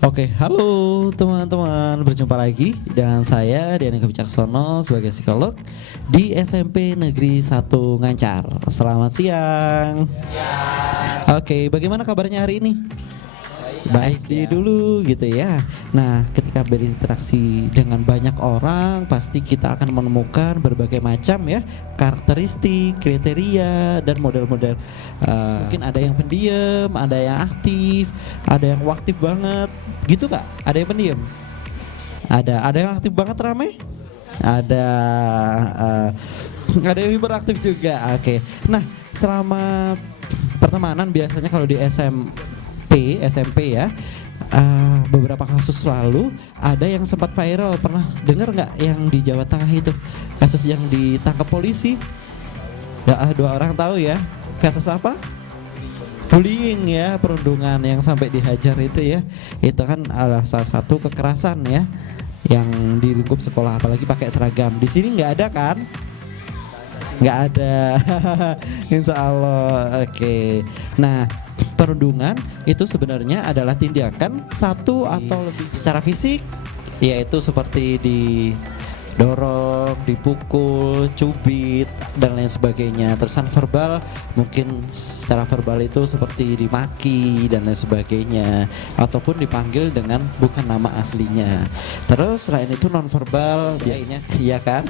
Oke, halo teman-teman, berjumpa lagi dengan saya Dian Wicaksono sebagai psikolog di SMP Negeri 1 Ngancar. Selamat siang. Oke, bagaimana kabarnya hari ini? Baik dulu gitu ya. Nah, ketika berinteraksi dengan banyak orang, pasti kita akan menemukan berbagai macam ya karakteristik, kriteria dan model-model. Mungkin ada yang pendiam, ada yang aktif, ada yang aktif banget, gitu kak? Ada yang pendiam, ada yang aktif banget ramai, ada ada yang hiperaktif juga. Oke. Nah, selama pertemanan biasanya kalau di SMP ya, beberapa kasus lalu ada yang sempat viral. Pernah dengar nggak yang di Jawa Tengah itu kasus yang ditangkap polisi? Ya, dua orang tahu ya kasus apa? Bullying ya, perundungan yang sampai dihajar itu ya. Itu kan adalah salah satu kekerasan ya yang di lingkup sekolah, apalagi pakai seragam. Di sini nggak ada kan? Nggak ada. Insya Allah. Oke. Nah, perundungan itu sebenarnya adalah tindakan satu atau lebih secara fisik, yaitu seperti didorong, dipukul, cubit dan lain sebagainya. Terus verbal, mungkin secara verbal itu seperti dimaki dan lain sebagainya, ataupun dipanggil dengan bukan nama aslinya. Terus selain itu non verbal biasanya iya kan.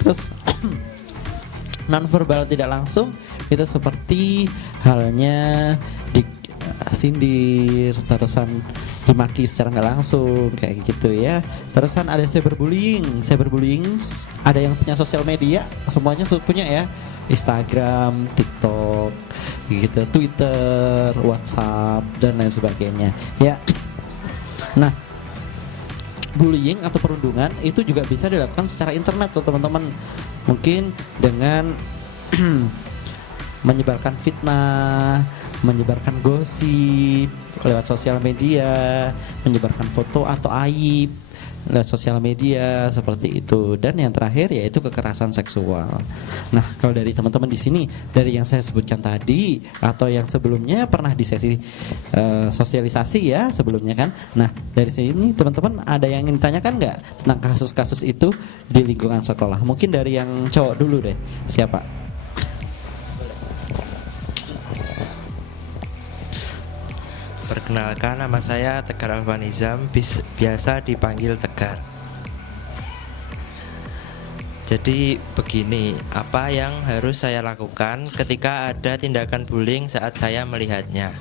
Terus non verbal tidak langsung itu seperti halnya disindir, terusan dimaki secara nggak langsung kayak gitu ya. Terusan ada cyberbullying ada yang punya sosial media, semuanya punya ya, Instagram, TikTok gitu, Twitter, WhatsApp dan lain sebagainya ya. Nah, bullying atau perundungan itu juga bisa dilakukan secara internet loh teman-teman. Mungkin dengan menyebarkan fitnah, menyebarkan gosip lewat sosial media, menyebarkan foto atau aib lewat sosial media seperti itu. Dan yang terakhir yaitu kekerasan seksual. Nah, kalau dari teman-teman di sini, dari yang saya sebutkan tadi atau yang sebelumnya pernah di sesi sosialisasi ya sebelumnya kan. Nah, dari sini teman-teman ada yang ingin ditanyakan nggak tentang kasus-kasus itu di lingkungan sekolah? Mungkin dari yang cowok dulu deh. Siapa? Perkenalkan, nama saya Tegar Alvanizam, biasa dipanggil Tegar. Jadi begini, apa yang harus saya lakukan ketika ada tindakan bullying saat saya melihatnya?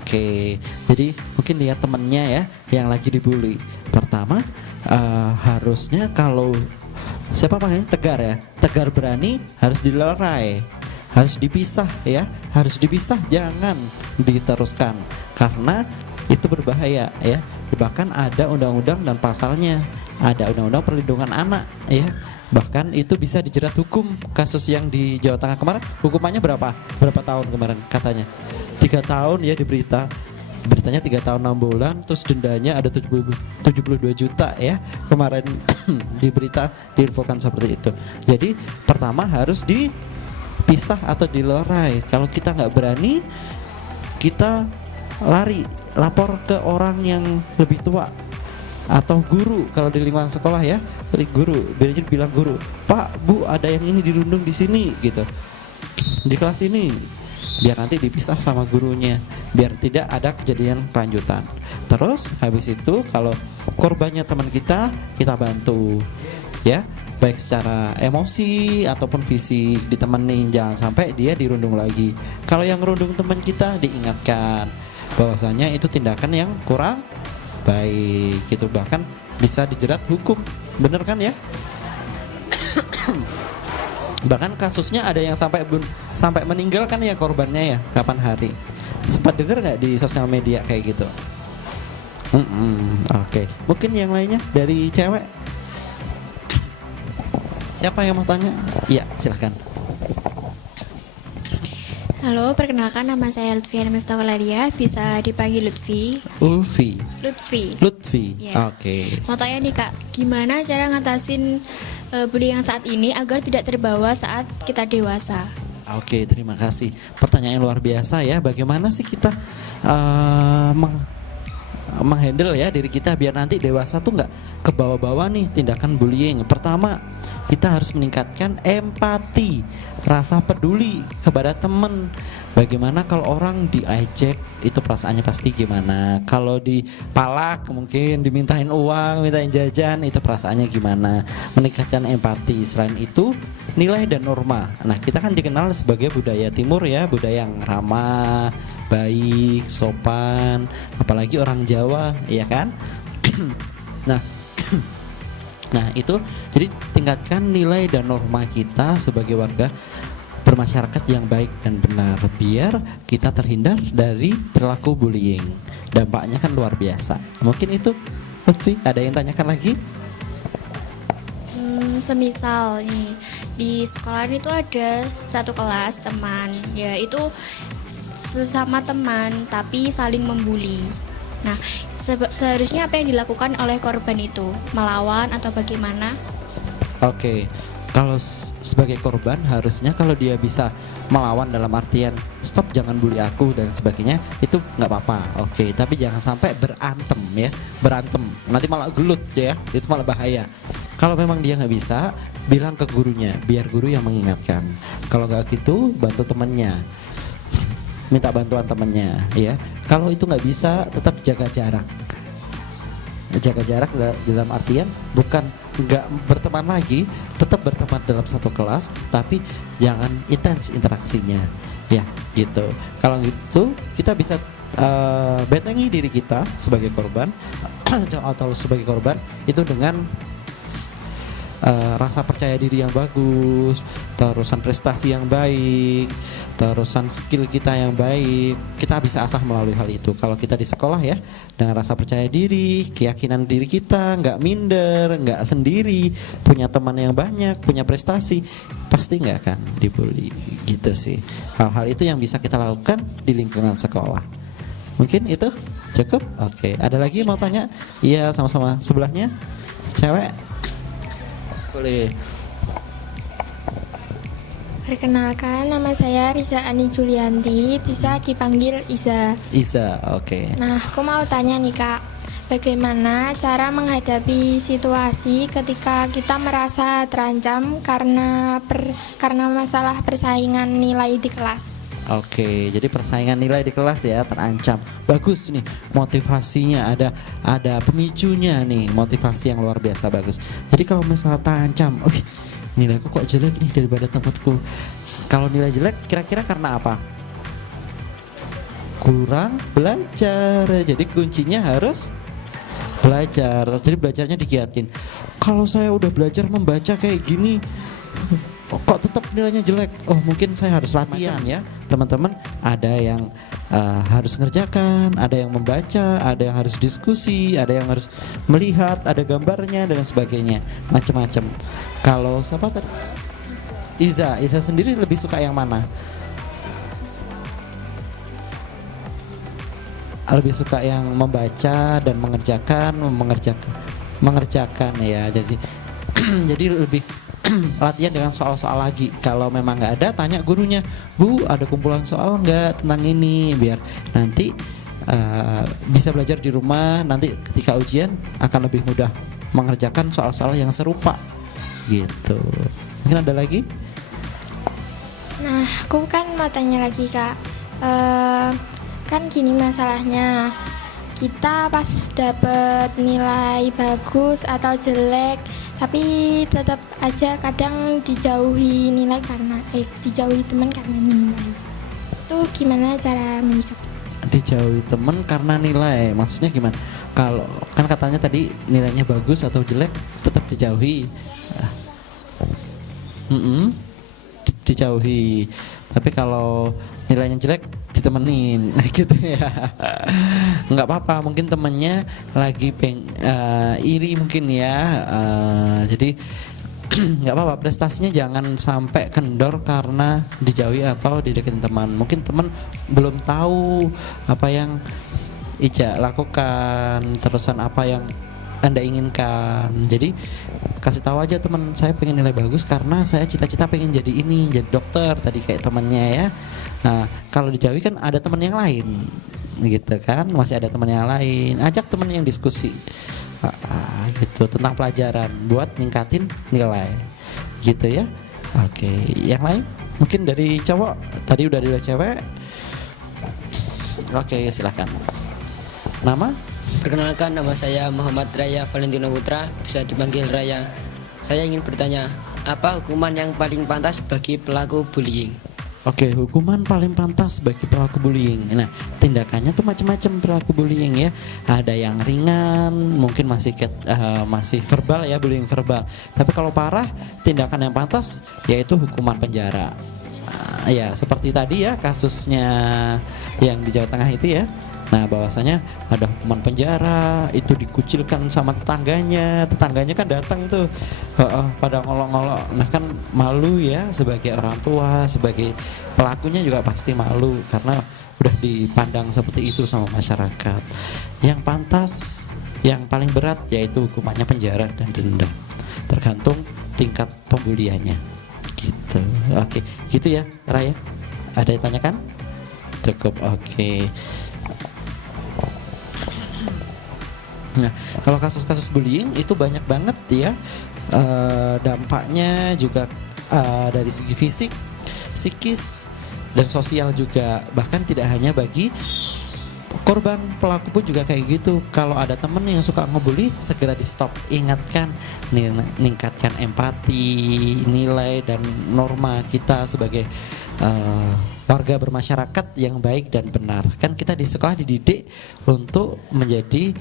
Oke, jadi mungkin lihat temennya ya yang lagi dibully. Pertama, harusnya kalau siapa panggilnya Tegar ya, Tegar berani harus dilerai, harus dipisah ya, harus dipisah, jangan diteruskan karena itu berbahaya ya. Bahkan ada undang-undang dan pasalnya, ada undang-undang perlindungan anak ya. Bahkan itu bisa dijerat hukum. Kasus yang di Jawa Tengah kemarin hukumannya berapa tahun kemarin katanya 3 tahun ya, di beritanya 3 tahun 6 bulan, terus dendanya ada 72 juta ya kemarin. Di berita diinfokan seperti itu. Jadi pertama harus dipisah atau dilerai. Kalau kita nggak berani, kita lari lapor ke orang yang lebih tua atau guru. Kalau di lingkungan sekolah ya, guru, bilang guru, Pak, Bu, ada yang ini dirundung di sini gitu, di kelas ini, biar nanti dipisah sama gurunya, biar tidak ada kejadian kelanjutan. Terus habis itu kalau korbannya teman kita bantu ya, baik secara emosi ataupun fisik, ditemenin, jangan sampai dia dirundung lagi. Kalau yang ngerundung teman kita diingatkan bahwasanya itu tindakan yang kurang baik gitu, bahkan bisa dijerat hukum, bener kan ya? Bahkan kasusnya ada yang sampai meninggal kan ya korbannya ya, kapan hari. Sempat dengar nggak di sosial media kayak gitu? Oke. Mungkin yang lainnya dari cewek, siapa yang mau tanya? Iya, silahkan. Halo, perkenalkan nama saya Lutfiana Miftahuladia, bisa dipanggil Lutfi. Lutfi. Ya. Oke. Mau tanya nih Kak, gimana cara ngatasin bullying yang saat ini agar tidak terbawa saat kita dewasa? Oke, terima kasih. Pertanyaan yang luar biasa ya. Bagaimana sih kita menghandle ya diri kita biar nanti dewasa tuh nggak ke bawah-bawah nih tindakan bullying. Pertama, kita harus meningkatkan empati, rasa peduli kepada teman. Bagaimana kalau orang diejek, itu perasaannya pasti gimana. Kalau dipalak, mungkin dimintain uang, mintain jajan, itu perasaannya gimana. Meningkatkan empati. Selain itu, nilai dan norma. Nah, kita kan dikenal sebagai budaya timur ya, budaya yang ramah, baik, sopan, apalagi orang Jawa, ya kan? Nah, nah itu jadi tingkatkan nilai dan norma kita sebagai warga bermasyarakat yang baik dan benar biar kita terhindar dari perilaku bullying. Dampaknya kan luar biasa. Mungkin itu, Lutfi, ada yang tanyakan lagi? Semisal nih di sekolah itu ada satu kelas teman, ya itu sesama teman tapi saling membuli. Nah, seharusnya apa yang dilakukan oleh korban itu? Melawan atau bagaimana? Oke. Kalau sebagai korban harusnya kalau dia bisa melawan dalam artian stop jangan bully aku dan sebagainya itu nggak apa-apa. Oke, tapi jangan sampai berantem ya, berantem nanti malah gelut ya, itu malah bahaya. Kalau memang dia nggak bisa, bilang ke gurunya biar guru yang mengingatkan. Kalau nggak gitu bantu temannya, minta bantuan temannya ya. Kalau itu nggak bisa tetap jaga jarak. Jaga jarak dalam artian bukan nggak berteman lagi, tetap berteman dalam satu kelas, tapi jangan intens interaksinya, ya gitu. Kalau gitu kita bisa bentengi diri kita sebagai korban atau sebagai korban itu dengan rasa percaya diri yang bagus, terusan prestasi yang baik, terusan skill kita yang baik. Kita bisa asah melalui hal itu. Kalau kita di sekolah ya, dengan rasa percaya diri, keyakinan diri kita, nggak minder, nggak sendiri, punya teman yang banyak, punya prestasi, pasti nggak akan dibully. Gitu sih. Hal-hal itu yang bisa kita lakukan di lingkungan sekolah. Mungkin itu cukup. Oke. Ada lagi mau tanya? Iya, sama-sama. Sebelahnya, cewek. Boleh. Perkenalkan, nama saya Riza Ani Julianti, bisa dipanggil Iza. Iza, oke. Nah, aku mau tanya nih Kak, bagaimana cara menghadapi situasi ketika kita merasa terancam karena masalah persaingan nilai di kelas? Oke, jadi persaingan nilai di kelas ya terancam. Bagus nih, motivasinya ada pemicunya nih, motivasi yang luar biasa bagus. Jadi kalau misalnya terancam, nilaiku kok jelek nih daripada tempatku. Kalau nilai jelek kira-kira karena apa? Kurang belajar. Jadi kuncinya harus belajar. Jadi belajarnya digiatin. Kalau saya udah belajar membaca kayak gini, kok tetap nilainya jelek? Oh, mungkin saya harus latihan ya, teman-teman. Ada yang harus ngerjakan, ada yang membaca, ada yang harus diskusi, ada yang harus melihat, ada gambarnya dan sebagainya, macam-macam. Kalau siapa tadi? Iza sendiri lebih suka yang mana? Lebih suka yang membaca dan mengerjakan ya. Jadi jadi lebih latihan dengan soal-soal lagi. Kalau memang nggak ada, tanya gurunya, Bu, ada kumpulan soal nggak tentang ini, biar nanti bisa belajar di rumah. Nanti ketika ujian akan lebih mudah mengerjakan soal-soal yang serupa, gitu. Mungkin ada lagi? Nah, aku kan mau tanya lagi Kak, kan gini masalahnya, kita pas dapet nilai bagus atau jelek, tapi tetap aja kadang dijauhi nilai karena dijauhi teman karena nilai. Itu gimana cara menyikapi? Dijauhi teman karena nilai, maksudnya gimana? Kalau kan katanya tadi nilainya bagus atau jelek tetap dijauhi. Dijauhi. Tapi kalau nilainya jelek ditemenin gitu ya. Nggak apa-apa, mungkin temennya lagi iri mungkin ya. Jadi nggak apa-apa, prestasinya jangan sampai kendor karena dijauhi atau dideketin teman. Mungkin teman belum tahu apa yang Ica lakukan, terusan apa yang Anda inginkan. Jadi kasih tahu aja, teman saya pengen nilai bagus karena saya cita-cita pengen jadi ini, jadi dokter tadi kayak temannya ya. Nah, kalau dijauhi kan ada teman yang lain. gitu kan, masih ada teman yang lain, ajak teman yang diskusi gitu tentang pelajaran buat ningkatin nilai gitu ya. Oke, yang lain mungkin dari cowok, tadi udah dari cewek. Oke, silahkan. Nama? Perkenalkan, nama saya Muhammad Raya Valentino Putra, bisa dipanggil Raya. Saya ingin bertanya, apa hukuman yang paling pantas bagi pelaku bullying? Oke, hukuman paling pantas bagi pelaku bullying. Nah, tindakannya tuh macam-macam pelaku bullying ya. Ada yang ringan, mungkin masih verbal ya, bullying verbal. Tapi kalau parah, tindakan yang pantas yaitu hukuman penjara. Ya, seperti tadi ya kasusnya yang di Jawa Tengah itu ya. Nah, bahwasanya ada hukuman penjara, itu dikucilkan sama tetangganya kan datang tuh pada ngolok-ngolok. Nah, kan malu ya sebagai orang tua, sebagai pelakunya juga pasti malu karena udah dipandang seperti itu sama masyarakat. Yang pantas, yang paling berat yaitu hukumannya penjara dan denda. Tergantung tingkat pembuliannya. Gitu. Oke, gitu ya, Raya. Ada yang tanyakan? Cukup. Oke. Nah, kalau kasus-kasus bullying itu banyak banget ya, dampaknya juga dari segi fisik, psikis, dan sosial juga. Bahkan tidak hanya bagi korban, pelaku pun juga kayak gitu. Kalau ada temen yang suka ngebully, segera di stop, ingatkan, meningkatkan empati, nilai dan norma kita sebagai warga bermasyarakat yang baik dan benar. Kan kita di sekolah dididik untuk menjadi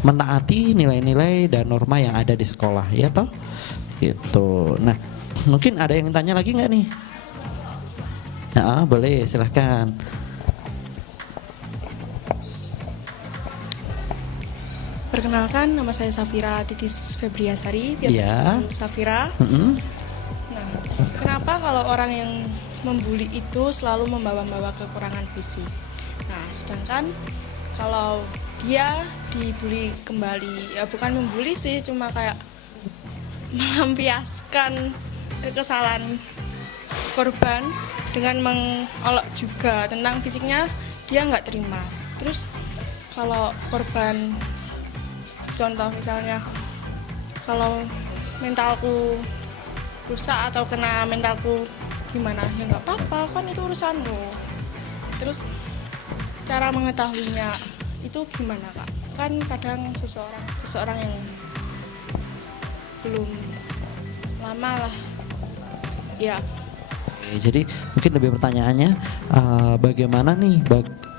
menaati nilai-nilai dan norma yang ada di sekolah, ya toh? Gitu. Nah, mungkin ada yang tanya lagi nggak nih? Ya, boleh, silahkan. Perkenalkan, nama saya Safira Titis Febriasari, biasa dipanggil Safira. Nah, kenapa kalau orang yang membuli itu selalu membawa-bawa kekurangan fisik? Nah, sedangkan kalau dia dibully kembali, ya bukan membuli sih, cuma kayak melampiaskan kekesalan korban dengan mengolok juga tentang fisiknya, dia nggak terima. Terus kalau korban, contoh misalnya, kalau mentalku rusak atau kena mentalku gimana, ya nggak apa-apa, kan itu urusanmu. Terus cara mengetahuinya itu gimana, Kak? Kan kadang seseorang yang belum lama lah ya. Jadi mungkin lebih pertanyaannya bagaimana nih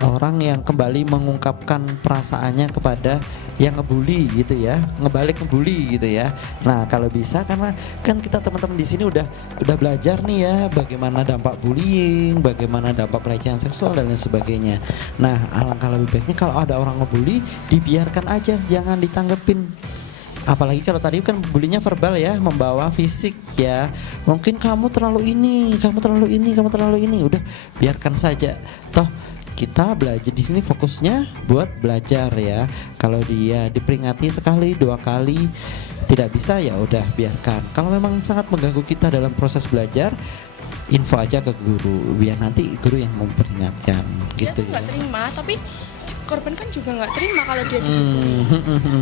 orang yang kembali mengungkapkan perasaannya kepada yang ngebully gitu ya, ngebalik ngebully gitu ya. Nah, kalau bisa, karena kan kita teman-teman di sini udah belajar nih ya bagaimana dampak bullying, bagaimana dampak pelecehan seksual dan lain sebagainya. Nah, alangkah lebih baiknya kalau ada orang ngebully dibiarkan aja, jangan ditanggepin. Apalagi kalau tadi kan bulinya verbal ya, membawa fisik ya. Mungkin kamu terlalu ini, udah biarkan saja. Toh kita belajar di sini, fokusnya buat belajar ya. Kalau dia diperingati sekali, 2 kali tidak bisa, ya udah biarkan. Kalau memang sangat mengganggu kita dalam proses belajar, info aja ke guru, biar nanti guru yang memperingatkan Dia gitu tuh ya. nggak terima, tapi korban kan juga nggak terima kalau dia dibully.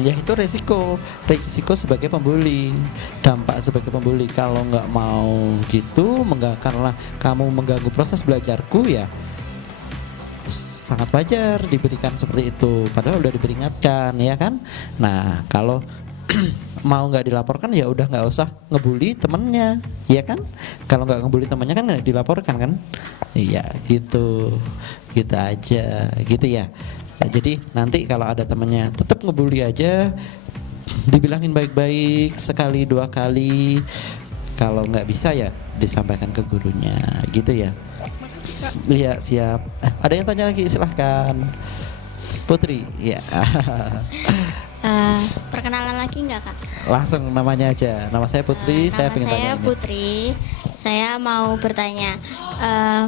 Ya itu resiko sebagai pembuli, dampak sebagai pembuli. Kalau nggak mau gitu, karena kamu mengganggu proses belajarku, ya sangat wajar diberikan seperti itu. Padahal udah diperingatkan ya kan. Nah, kalau mau nggak dilaporkan, ya udah nggak usah ngebully temennya, ya kan? Kalau nggak ngebully temennya kan nggak dilaporkan kan? Iya gitu aja, gitu ya. Ya, jadi nanti kalau ada temennya tetap ngebully aja, dibilangin baik-baik sekali 2 kali. Kalau nggak bisa ya disampaikan ke gurunya, gitu ya. Makasih, Kak. Iya, siap. Ada yang tanya lagi, silahkan. Putri, ya. Perkenalan lagi nggak, Kak? Langsung namanya aja. Nama saya Putri, saya pengen tanya. Nama saya ini. Putri. Saya mau bertanya.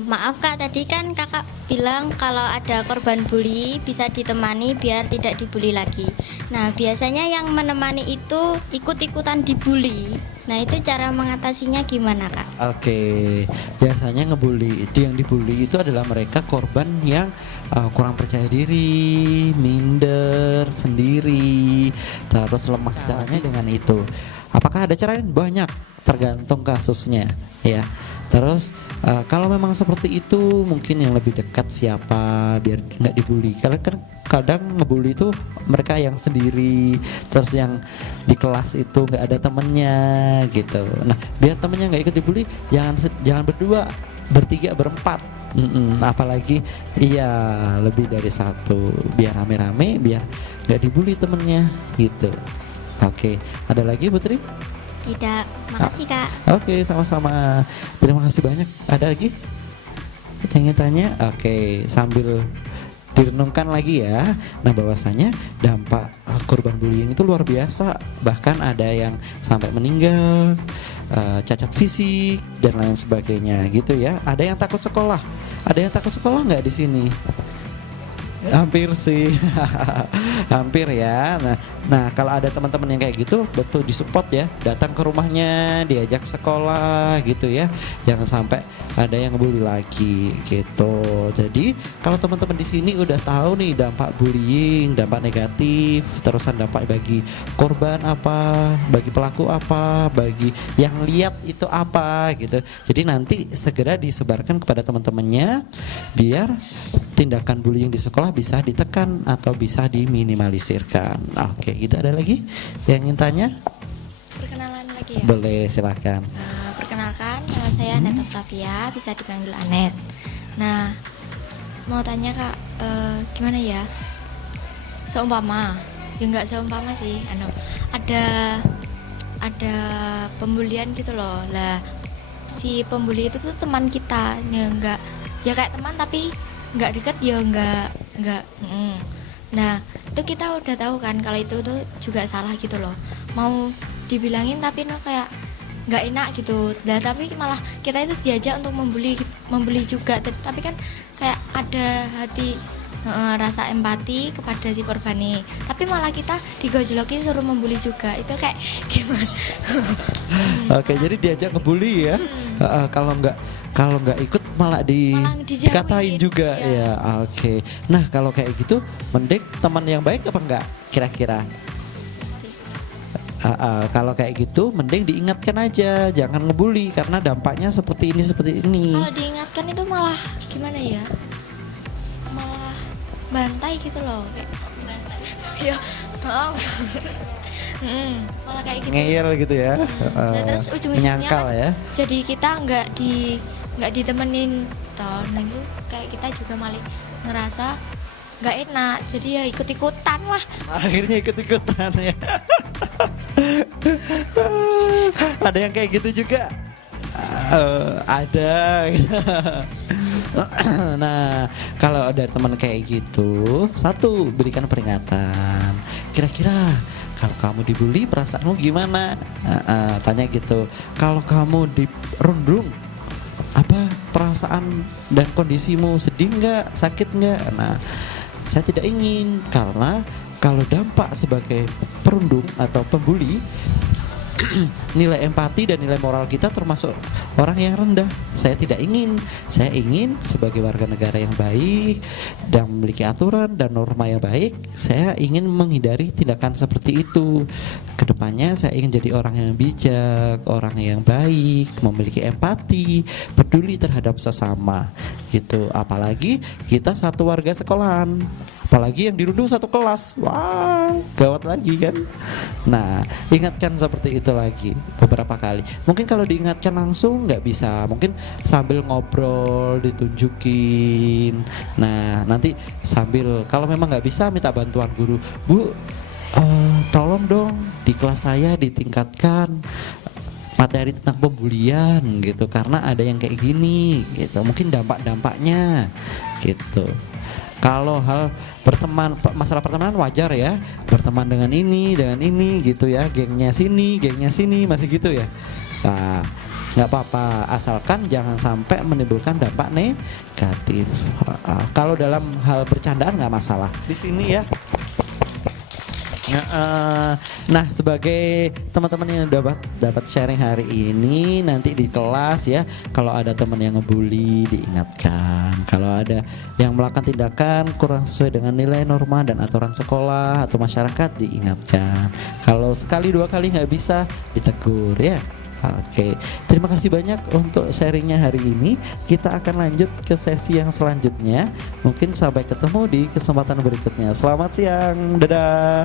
Maaf, Kak, tadi kan Kakak bilang kalau ada korban bully bisa ditemani biar tidak dibully lagi. Nah, biasanya yang menemani itu ikut-ikutan dibully. Nah itu cara mengatasinya gimana Kak? Oke, biasanya ngebully itu yang dibully itu adalah mereka korban yang kurang percaya diri, minder sendiri, terus lemah caranya dengan itu. Apakah ada cara lain? Banyak, tergantung kasusnya ya. Terus kalau memang seperti itu mungkin yang lebih dekat siapa biar nggak dibully. Karena kan kadang ngebully itu mereka yang sendiri, terus yang di kelas itu nggak ada temennya gitu. Nah biar temennya nggak ikut dibully, jangan berdua, bertiga, berempat. Apalagi iya lebih dari satu, biar rame-rame, biar nggak dibully temennya gitu. Oke, ada lagi Putri? Tidak, makasih Kak. Oke, sama-sama. Terima kasih banyak. Ada lagi yang ingin tanya? Oke, sambil direnungkan lagi ya. Nah, bahwasanya dampak korban bullying itu luar biasa. Bahkan ada yang sampai meninggal, cacat fisik dan lain sebagainya gitu ya. Ada yang takut sekolah. Ada yang takut sekolah nggak di sini? Hampir sih. Hampir ya. Nah kalau ada teman-teman yang kayak gitu, betul disupport ya, datang ke rumahnya, diajak sekolah gitu ya, jangan sampai ada yang ngebully lagi gitu. Jadi kalau teman-teman di sini udah tahu nih dampak bullying, dampak negatif, terusan dampak bagi korban apa, bagi pelaku apa, bagi yang lihat itu apa gitu. Jadi nanti segera disebarkan kepada teman-temannya biar tindakan bullying di sekolah bisa ditekan atau bisa diminimalisirkan. Oke, gitu. Ada lagi yang ingin tanya? Perkenalan lagi ya. Boleh, silakan. Perkenalkan, nama saya Anet Octavia, bisa dipanggil Anet. Nah, mau tanya Kak, gimana ya? Seumpama, ya nggak seumpama sih, ada pembulian gitu loh. Lah, si pembuli itu tuh teman kita, ya nggak, ya kayak teman tapi nggak deket ya nggak. Nah itu kita udah tahu kan kalau itu tuh juga salah gitu loh, mau dibilangin tapi no kayak nggak enak gitu. Nah tapi malah kita itu diajak untuk membuli juga, tapi kan kayak ada hati rasa empati kepada si korban nih, tapi malah kita digojloki suruh membuli juga, itu kayak gimana? Oke, jadi diajak ngebully ya. Kalau nggak ikut malah Malah dijauhin, dikatain juga iya. ya. Oke. Nah kalau kayak gitu, mending teman yang baik apa enggak? Kira-kira? Kalau kayak gitu, mending diingatkan aja, jangan ngebully karena dampaknya seperti ini. Kalau diingatkan itu malah gimana ya? Malah bantai gitu loh, kayak bantai. Ya, maaf. Malah kayak gitu. Ngeyel gitu ya. Nah, terus ujung-ujungnya menyangkal kan ya. jadi kita nggak ditemenin toh. Nah itu kayak kita juga malah ngerasa nggak enak, jadi ya ikut-ikutan lah. Akhirnya ikut-ikutan ya. Ada yang kayak gitu juga. Ada. Nah, kalau ada teman kayak gitu, satu, berikan peringatan. Kira-kira kalau kamu dibully perasaanmu gimana? Tanya gitu. Kalau kamu dirundung, apa perasaan dan kondisimu, sedih nggak, sakit nggak? Nah, saya tidak ingin, karena kalau dampak sebagai perundung atau pembuli, nilai empati dan nilai moral kita termasuk orang yang rendah. Saya tidak ingin. Saya ingin sebagai warga negara yang baik dan memiliki aturan dan norma yang baik, saya ingin menghindari tindakan seperti itu. Kedepannya saya ingin jadi orang yang bijak, orang yang baik, memiliki empati, peduli terhadap sesama gitu. Apalagi kita satu warga sekolahan, apalagi yang dirundung satu kelas, wah gawat lagi kan. Nah, ingatkan seperti itu lagi beberapa kali. Mungkin kalau diingatkan langsung nggak bisa, mungkin sambil ngobrol ditunjukin. Nah, nanti sambil, kalau memang nggak bisa, minta bantuan guru. Bu, tolong dong di kelas saya ditingkatkan materi tentang pembulian gitu, karena ada yang kayak gini gitu, mungkin dampak-dampaknya gitu. Kalau hal masalah pertemanan wajar ya, berteman dengan ini gitu ya, gengnya sini masih gitu ya. Nah, nggak apa-apa, asalkan jangan sampai menimbulkan dampak negatif. Kalau dalam hal bercandaan nggak masalah. Di sini ya. Nah, sebagai teman-teman yang dapat sharing hari ini, nanti di kelas ya, kalau ada teman yang ngebully diingatkan. Kalau ada yang melakukan tindakan kurang sesuai dengan nilai norma dan aturan sekolah atau masyarakat diingatkan. Kalau sekali dua kali nggak bisa ditegur ya. Oke, terima kasih banyak untuk sharingnya hari ini. Kita akan lanjut ke sesi yang selanjutnya. Mungkin sampai ketemu di kesempatan berikutnya. Selamat siang, dadah.